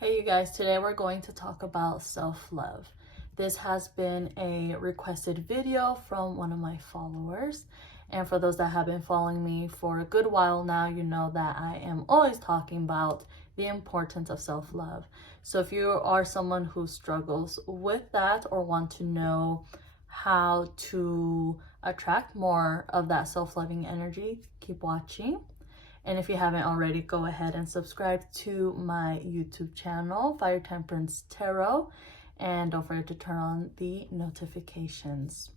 Hey you guys, today we're going to talk about self-love. This has been a requested video from one of my followers. And for those that have been following me for a good while now, you know that I am always talking about the importance of self-love. So if you are someone who struggles with that or want to know how to attract more of that self-loving energy, keep watching. And if you haven't already, go ahead and subscribe to my YouTube channel, Fire Temperance Tarot, and don't forget to turn on the notifications.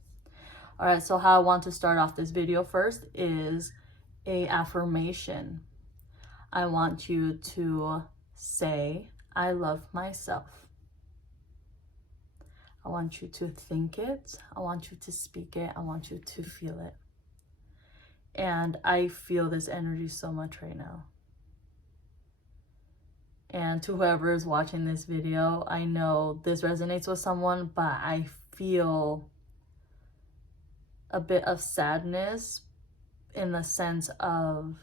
All right, so how I want to start off this video first is a affirmation. I want you to say, I love myself. I want you to think it. I want you to speak it. I want you to feel it. And I feel this energy so much right now. And to whoever is watching this video, I know this resonates with someone, but I feel a bit of sadness in the sense of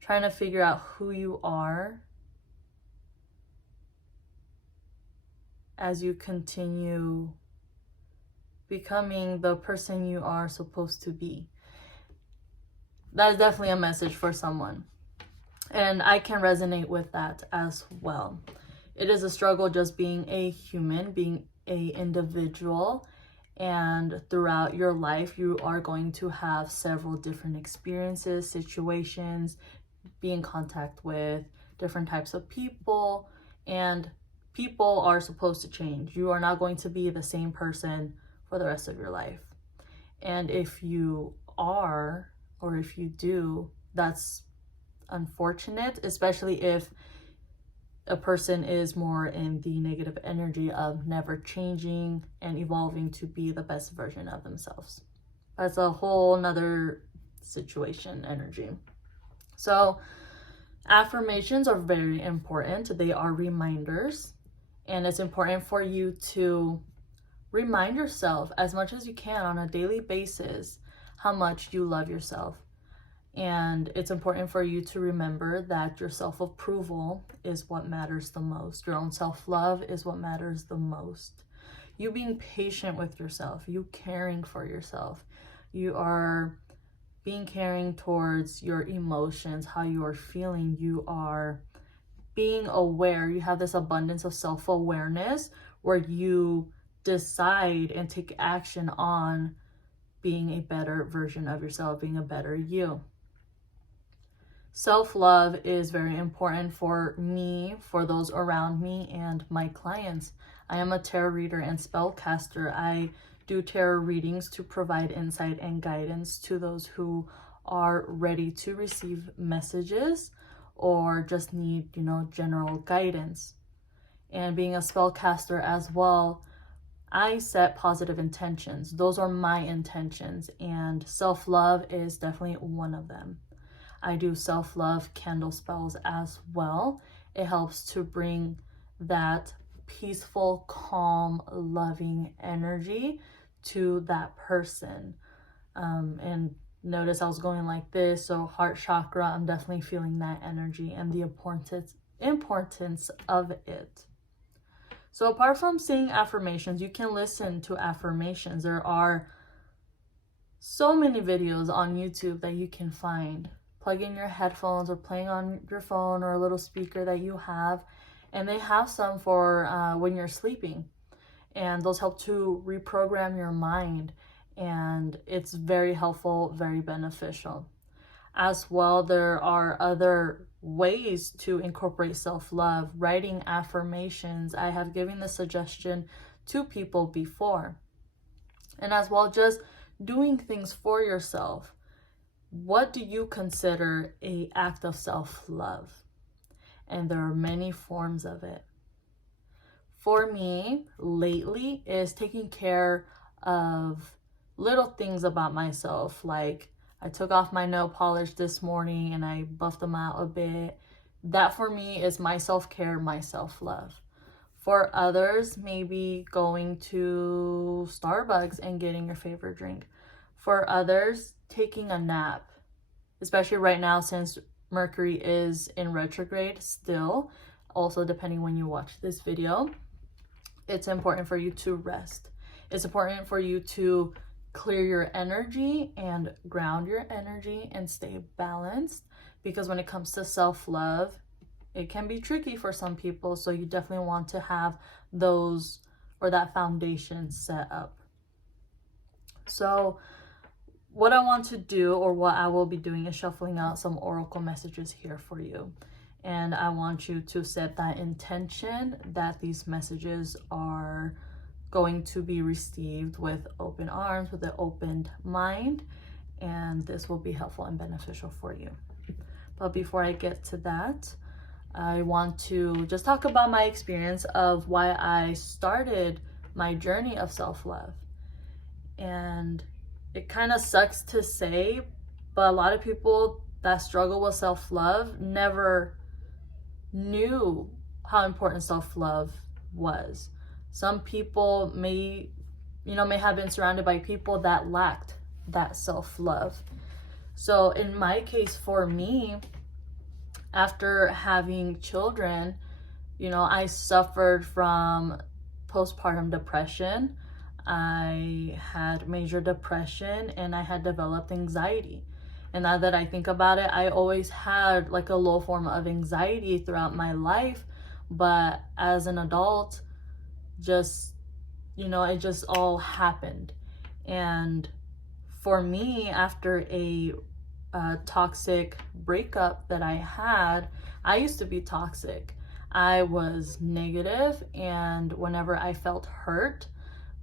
trying to figure out who you are as you continue becoming the person you are supposed to be. That is definitely a message for someone. And I can resonate with that as well. It is a struggle just being a human, being an individual. And throughout your life, you are going to have several different experiences, situations, be in contact with different types of people. And people are supposed to change. You are not going to be the same person for the rest of your life. And if you are, or if you do, that's unfortunate, especially if a person is more in the negative energy of never changing and evolving to be the best version of themselves. That's a whole nother situation energy. So affirmations are very important. They are reminders, and it's important for you to remind yourself as much as you can on a daily basis how much you love yourself. And it's important for you to remember that your self-approval is what matters the most. Your own self-love is what matters the most. You being patient with yourself, you caring for yourself, you are being caring towards your emotions, how you are feeling, you are being aware. You have this abundance of self-awareness where you decide and take action on being a better version of yourself, being a better you. Self-love is very important for me, for those around me, and my clients. I am a tarot reader and spellcaster. I do tarot readings to provide insight and guidance to those who are ready to receive messages or just need, general guidance. And being a spellcaster as well, I set positive intentions. Those are my intentions, and self-love is definitely one of them. I do self-love candle spells as well. It helps to bring that peaceful, calm, loving energy to that person. And notice I was going like this, so heart chakra, I'm definitely feeling that energy and the importance of it. So apart from saying affirmations, you can listen to affirmations. There are so many videos on YouTube that you can find. Plug in your headphones or playing on your phone or a little speaker that you have. And they have some for when you're sleeping. And those help to reprogram your mind. And it's very helpful, very beneficial. As well, there are other ways to incorporate self-love, writing affirmations. I have given the suggestion to people before. And as well, just doing things for yourself. What do you consider an act of self-love? And there are many forms of it. For me, lately, is taking care of little things about myself, like I took off my nail polish this morning and I buffed them out a bit. That for me is my self-care, my self-love. For others, maybe going to Starbucks and getting your favorite drink. For others, taking a nap, especially right now since Mercury is in retrograde still. also depending when you watch this video, it's important for you to rest. It's important for you to clear your energy and ground your energy and stay balanced, because when it comes to self-love, it can be tricky for some people. So you definitely want to have those, or that foundation set up. So what I want to do, or what I will be doing, is shuffling out some oracle messages here for you. And I want you to set that intention that these messages are going to be received with open arms, with an opened mind, and this will be helpful and beneficial for you. But before I get to that, I want to just talk about my experience of why I started my journey of self-love. And it kind of sucks to say, but a lot of people that struggle with self-love never knew how important self-love was. Some people may have been surrounded by people that lacked that self-love. So in my case, for me, after having children, I suffered from postpartum depression. I had major depression and I had developed anxiety. And now that I think about it, I always had like a low form of anxiety throughout my life. But as an adult, it just all happened. And for me, after a toxic breakup that I had, I used to be toxic. I was negative, and whenever I felt hurt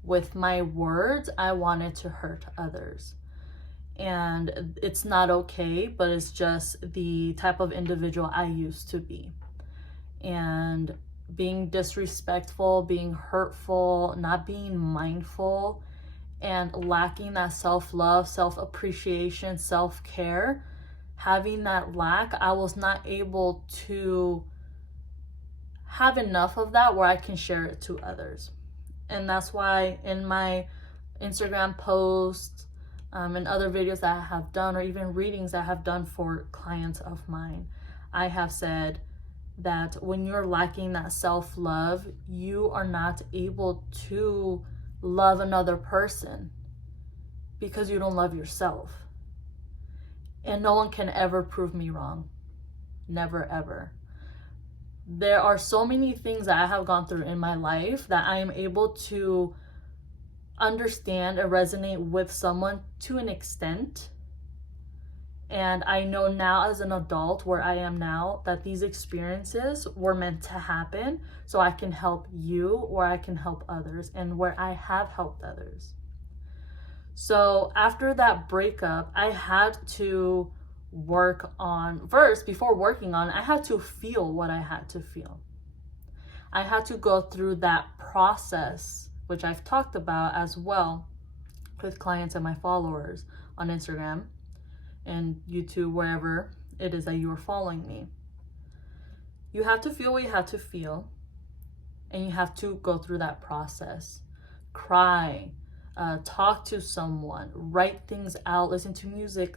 with my words, I wanted to hurt others. And it's not okay, but it's just the type of individual I used to be. And being disrespectful, being hurtful, not being mindful, and lacking that self-love, self-appreciation, self-care, having that lack, I was not able to have enough of that where I can share it to others. And that's why in my Instagram posts and other videos that I have done, or even readings that I have done for clients of mine, I have said that when you're lacking that self-love, you are not able to love another person because you don't love yourself. And no one can ever prove me wrong. Never, ever. There are so many things that I have gone through in my life that I am able to understand and resonate with someone to an extent. And I know now as an adult, where I am now, that these experiences were meant to happen so I can help you, or I can help others, and where I have helped others. So after that breakup, I had to work on, first, before working on, I had to feel what I had to feel. I had to go through that process, which I've talked about as well with clients and my followers on Instagram and YouTube, wherever it is that you are following me. You have to feel what you have to feel, and you have to go through that process. Cry, talk to someone, write things out, listen to music,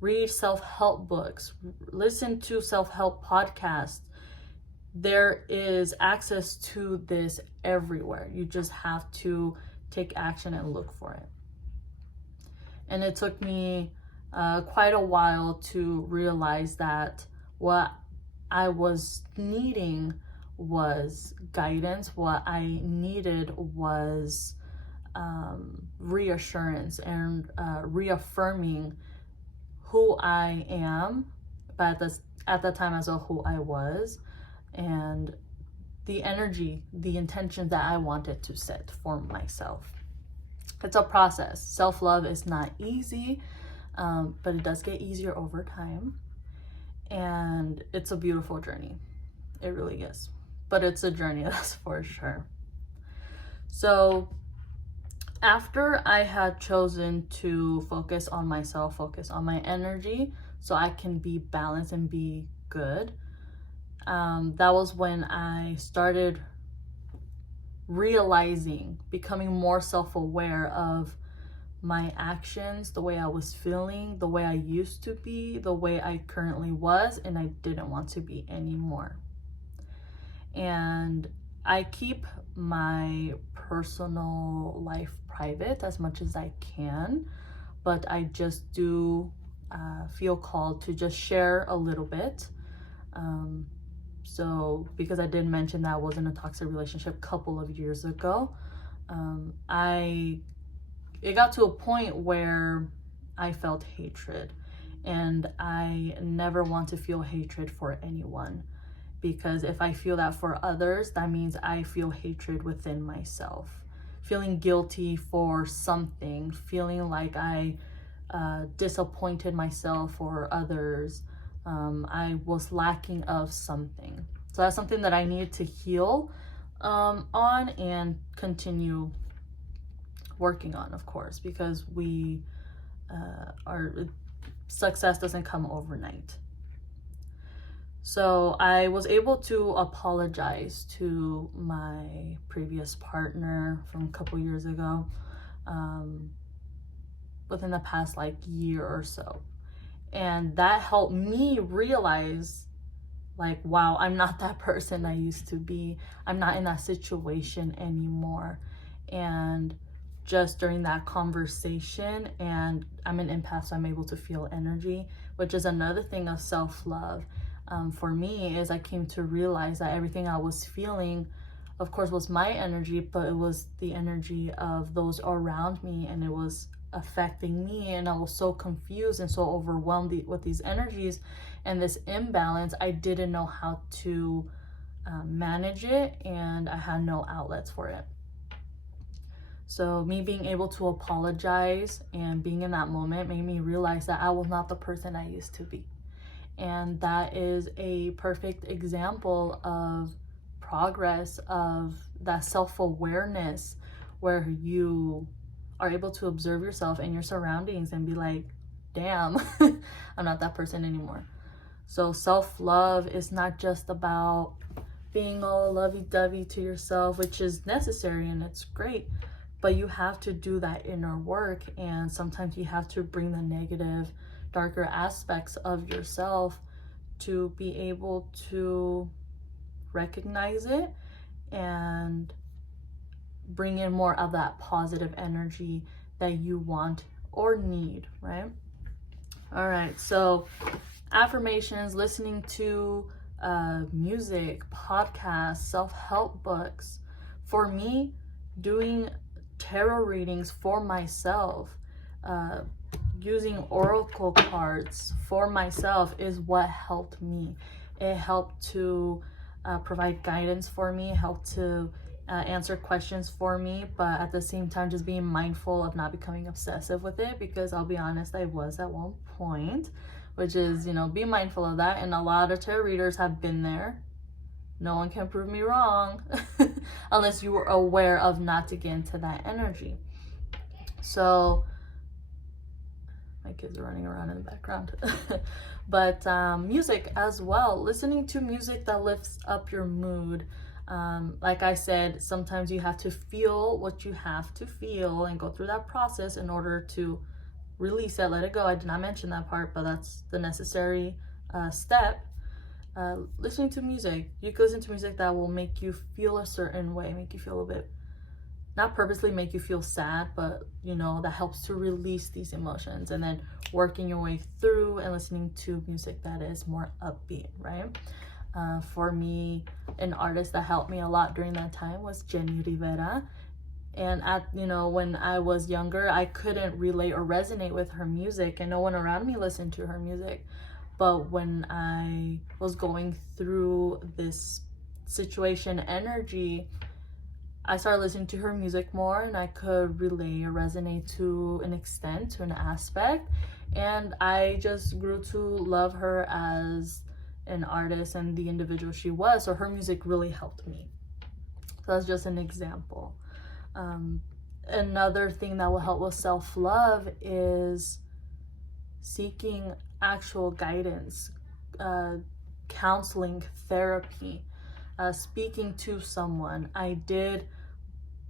read self-help books, listen to self-help podcasts. There is access to this everywhere. You just have to take action and look for it. And it took me quite a while to realize that what I was needing was guidance. What I needed was reassurance and reaffirming who I am, but at the time as well who I was, and the energy, the intention that I wanted to set for myself. It's a process. Self-love is not easy, but it does get easier over time. And it's a beautiful journey. It really is. But it's a journey, that's for sure. So after I had chosen to focus on myself, focus on my energy, so I can be balanced and be good, that was when I started realizing, becoming more self-aware of my actions, the way I was feeling, the way I used to be, the way I currently was, and I didn't want to be anymore. And I keep my personal life private as much as I can, but I just do feel called to just share a little bit. So because I did mention that I was in a toxic relationship a couple of years ago, it got to a point where I felt hatred, and I never want to feel hatred for anyone, because if I feel that for others, that means I feel hatred within myself, feeling guilty for something, feeling like I disappointed myself or others. I was lacking of something. So that's something that I need to heal on and continue working on, of course, because our success doesn't come overnight. So I was able to apologize to my previous partner from a couple years ago, within the past year or so. And that helped me realize, wow, I'm not that person I used to be. I'm not in that situation anymore. And just during that conversation, and I'm an empath, so I'm able to feel energy, which is another thing of self-love. For me, is I came to realize that everything I was feeling, of course, was my energy, but it was the energy of those around me, and it was affecting me, and I was so confused and so overwhelmed with these energies and this imbalance. I didn't know how to manage it, and I had no outlets for it. So me being able to apologize and being in that moment made me realize that I was not the person I used to be. And that is a perfect example of progress, of that self-awareness, where you are able to observe yourself and your surroundings and be like, damn, I'm not that person anymore. So self-love is not just about being all lovey-dovey to yourself, which is necessary and it's great, but you have to do that inner work, and sometimes you have to bring the negative, darker aspects of yourself to be able to recognize it and bring in more of that positive energy that you want or need, right? All right, so affirmations, listening to music, podcasts, self-help books. For me, doing tarot readings for myself, using oracle cards for myself is what helped me. It helped to provide guidance for me, helped to answer questions for me, but at the same time just being mindful of not becoming obsessive with it, because I'll be honest, I was at one point, which is, be mindful of that. And a lot of tarot readers have been there. No one can prove me wrong unless you were aware of not to get into that energy. So my kids are running around in the background. But music as well, listening to music that lifts up your mood. Like I said, sometimes you have to feel what you have to feel and go through that process in order to release it, let it go. I did not mention that part, but that's the necessary step. Listening to music. You can listen to music that will make you feel a certain way, make you feel a bit, not purposely make you feel sad, but that helps to release these emotions, and then working your way through and listening to music that is more upbeat, right? For me, an artist that helped me a lot during that time was Jenny Rivera. And when I was younger, I couldn't relate or resonate with her music, and no one around me listened to her music. But when I was going through this situation energy, I started listening to her music more, and I could relate or resonate to an extent, to an aspect. And I just grew to love her as an artist and the individual she was. So her music really helped me. So that's just an example. Another thing that will help with self-love is seeking actual guidance, counseling, therapy, speaking to someone. I did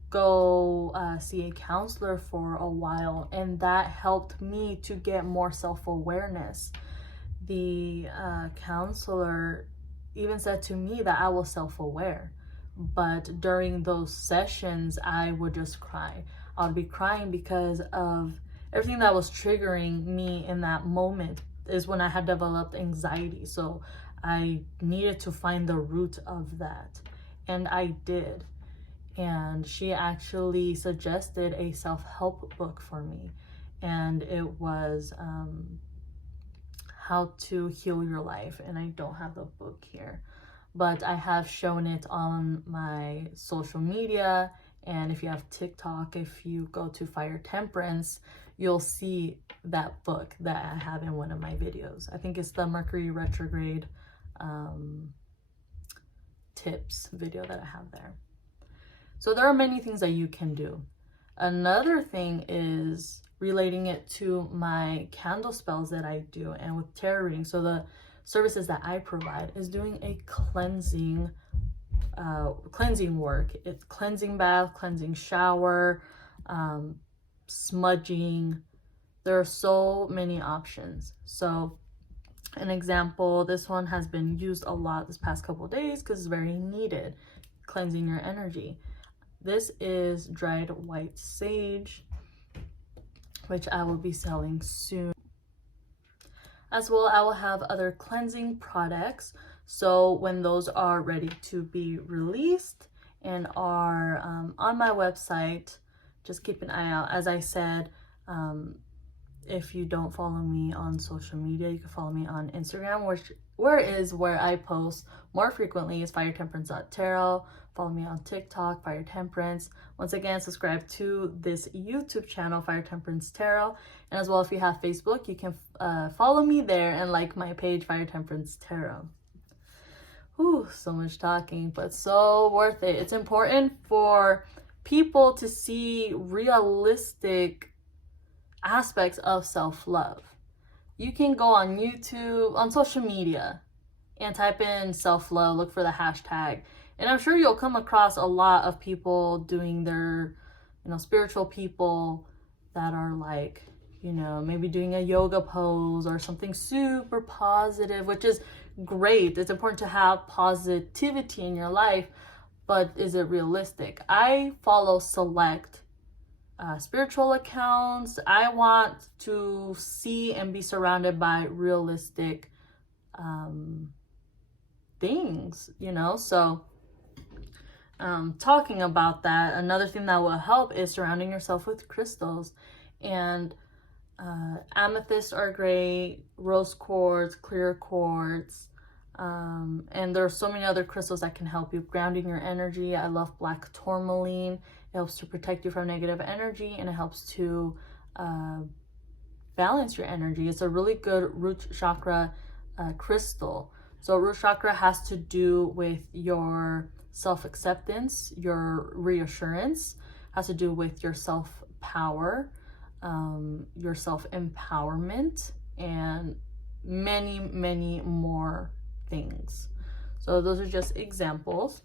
go see a counselor for a while, and that helped me to get more self-awareness. The counselor even said to me that I was self-aware. But during those sessions, I would just cry. I would be crying because of everything that was triggering me in that moment is when I had developed anxiety. So I needed to find the root of that. And I did. And she actually suggested a self-help book for me. And it was How to Heal Your Life. And I don't have the book here, but I have shown it on my social media. And if you have TikTok, if you go to Fire Temperance, you'll see that book that I have in one of my videos. I think it's the Mercury retrograde tips video that I have there. So there are many things that you can do. Another thing is relating it to my candle spells that I do and with tarot reading. So the services that I provide is doing a cleansing work. It's cleansing bath, cleansing shower, smudging. There are so many options. So an example, this one has been used a lot this past couple of days because it's very needed, cleansing your energy. This is dried white sage, which I will be selling soon. As well, I will have other cleansing products. So when those are ready to be released and are on my website, just keep an eye out. As I said, if you don't follow me on social media, you can follow me on Instagram, where I post more frequently is firetemperance.tarot. Follow me on TikTok, Fire Temperance. Once again, subscribe to this YouTube channel, Fire Temperance Tarot. And as well, if you have Facebook, you can follow me there and like my page, Fire Temperance Tarot. Whew, so much talking, but so worth it. It's important for people to see realistic aspects of self-love. You can go on YouTube, on social media, and type in self-love, look for the hashtag. And I'm sure you'll come across a lot of people doing their, spiritual people that are like, maybe doing a yoga pose or something super positive, which is great. It's important to have positivity in your life, but is it realistic? I follow select spiritual accounts. I want to see and be surrounded by realistic things, so talking about that, another thing that will help is surrounding yourself with crystals. And amethysts are great, rose quartz, clear quartz, and there are so many other crystals that can help you grounding your energy. I love black tourmaline. It helps to protect you from negative energy, and it helps to balance your energy. It's a really good root chakra crystal. So root chakra has to do with your self-acceptance, your reassurance, has to do with your self-power, your self-empowerment, and many, many more things. So those are just examples.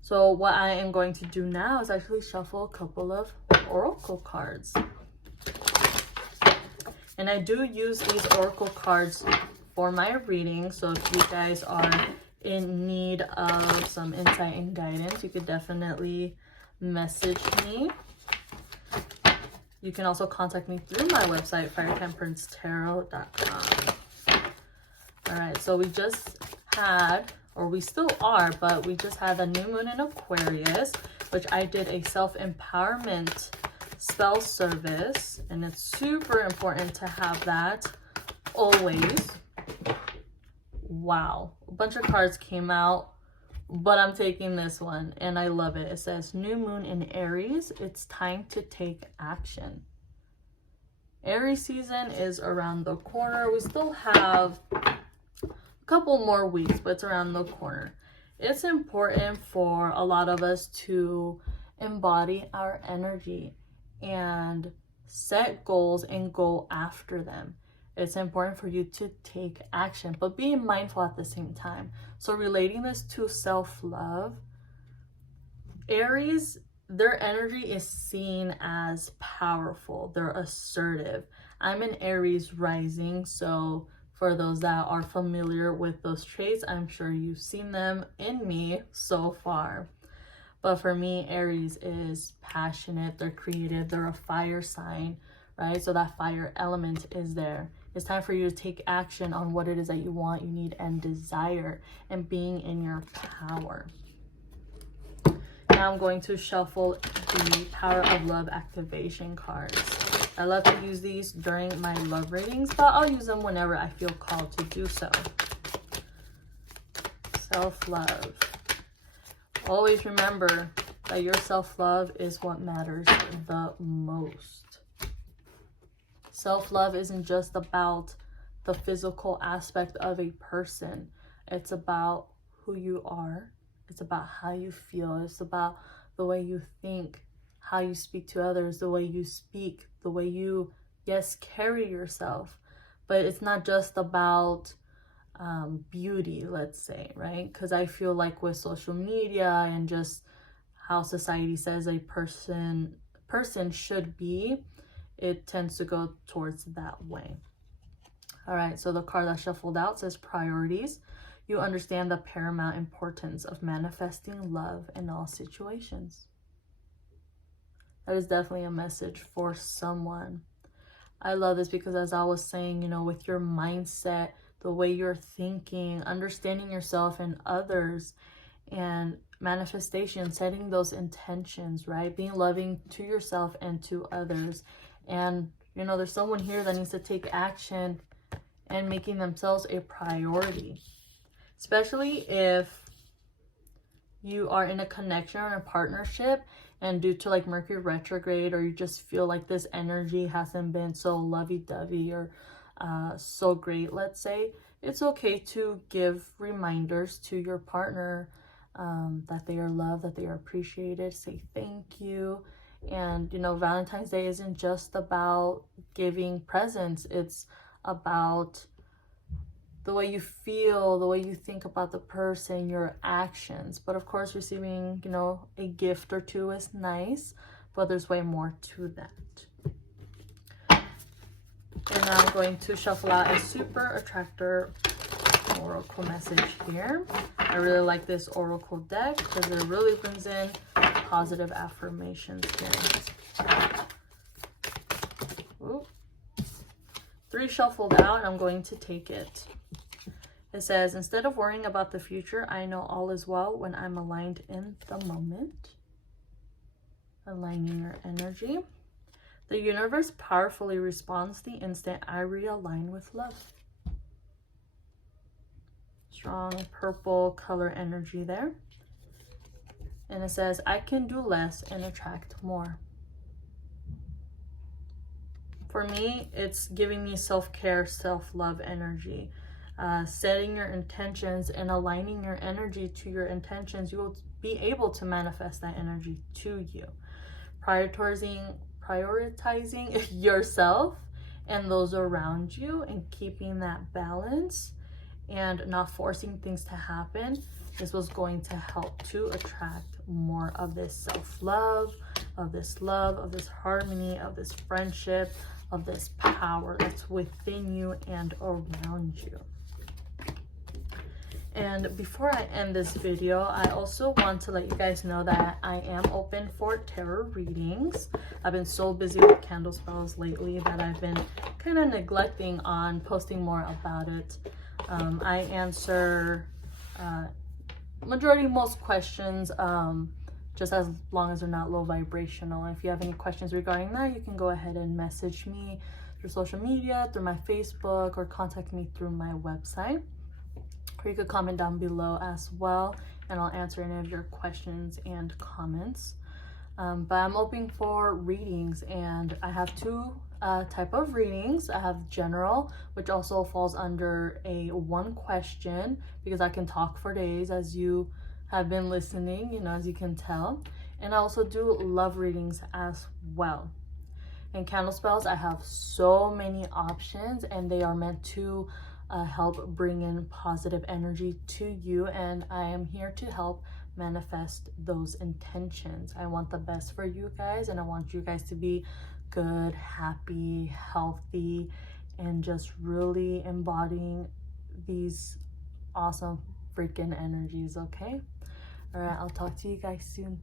So what I am going to do now is actually shuffle a couple of oracle cards. And I do use these oracle cards for my reading. So if you guys are in need of some insight and guidance, you could definitely message me. You can also contact me through my website, firetemperancetarot.com. All right, so we just had, or we still are, but we just had a new moon in Aquarius, which I did a self-empowerment spell service, and it's super important to have that always. Wow, a bunch of cards came out, but I'm taking this one and I love it. It says new moon in Aries, it's time to take action. Aries season is around the corner. We still have a couple more weeks, but it's around the corner. It's important for a lot of us to embody our energy and set goals and go after them. It's important for you to take action, but being mindful at the same time. So relating this to self-love, Aries, their energy is seen as powerful. They're assertive. I'm an Aries rising, so For those that are familiar with those traits, I'm sure you've seen them in me so far. But for me, Aries is passionate, they're creative, they're a fire sign, right? So that fire element is there. It's time for you to take action on what it is that you want, you need, and desire, and being in your power. Now I'm going to shuffle the Power of Love activation cards. I love to use these during my love readings, but I'll use them whenever I feel called to do so. Self-love. Always remember that your self-love is what matters the most. Self-love isn't just about the physical aspect of a person. It's about who you are. It's about how you feel. It's about the way you think, how you speak to others, the way you speak, the way you, yes, carry yourself. But it's not just about beauty, let's say, right? Because I feel like with social media and just how society says a person should be, it tends to go towards that way. All right, so the card that shuffled out says priorities. You understand the paramount importance of manifesting love in all situations. That is definitely a message for someone. I love this because, as I was saying, you know, with your mindset, the way you're thinking, understanding yourself and others, and manifestation, setting those intentions, right? Being loving to yourself and to others. And, you know, there's someone here that needs to take action and making themselves a priority. Especially if you are in a connection or a partnership, and due to like Mercury retrograde, or you just feel like this energy hasn't been so lovey-dovey or so great, let's say, it's okay to give reminders to your partner that they are loved, that they are appreciated, say thank you. And, you know, Valentine's Day isn't just about giving presents. It's about the way you feel, the way you think about the person, your actions. But of course, receiving, you know, a gift or two is nice, but there's way more to that. And now I'm going to shuffle out a Super Attractor Oracle message here. I really like this Oracle deck because it really brings in positive affirmations here. Ooh. 3 shuffled out, and I'm going to take it. It says, instead of worrying about the future, I know all is well when I'm aligned in the moment. Aligning your energy. The universe powerfully responds the instant I realign with love. Strong purple color energy there. And it says, I can do less and attract more. For me, it's giving me self-care, self-love energy. Setting your intentions and aligning your energy to your intentions, you will be able to manifest that energy to you. Prioritizing yourself and those around you, and keeping that balance and not forcing things to happen. This was going to help to attract more of this self-love, of this love, of this harmony, of this friendship, of this power that's within you and around you. And before I end this video, I also want to let you guys know that I am open for tarot readings. I've been so busy with candle spells lately that I've been kind of neglecting on posting more about it. I answer most questions, just as long as they're not low vibrational. If you have any questions regarding that, you can go ahead and message me through social media, through my Facebook, or contact me through my website. Or you could comment down below as well, and I'll answer any of your questions and comments. But I'm open for readings, and I have 2 type of readings. I have general, which also falls under a 1 question, because I can talk for days, as you have been listening, you know, as you can tell. And I also do love readings as well. And candle spells, I have so many options, and they are meant to help bring in positive energy to you, and I am here to help manifest those intentions. I want the best for you guys, and I want you guys to be good, happy, healthy, and just really embodying these awesome freaking energies, okay? All right, I'll talk to you guys soon.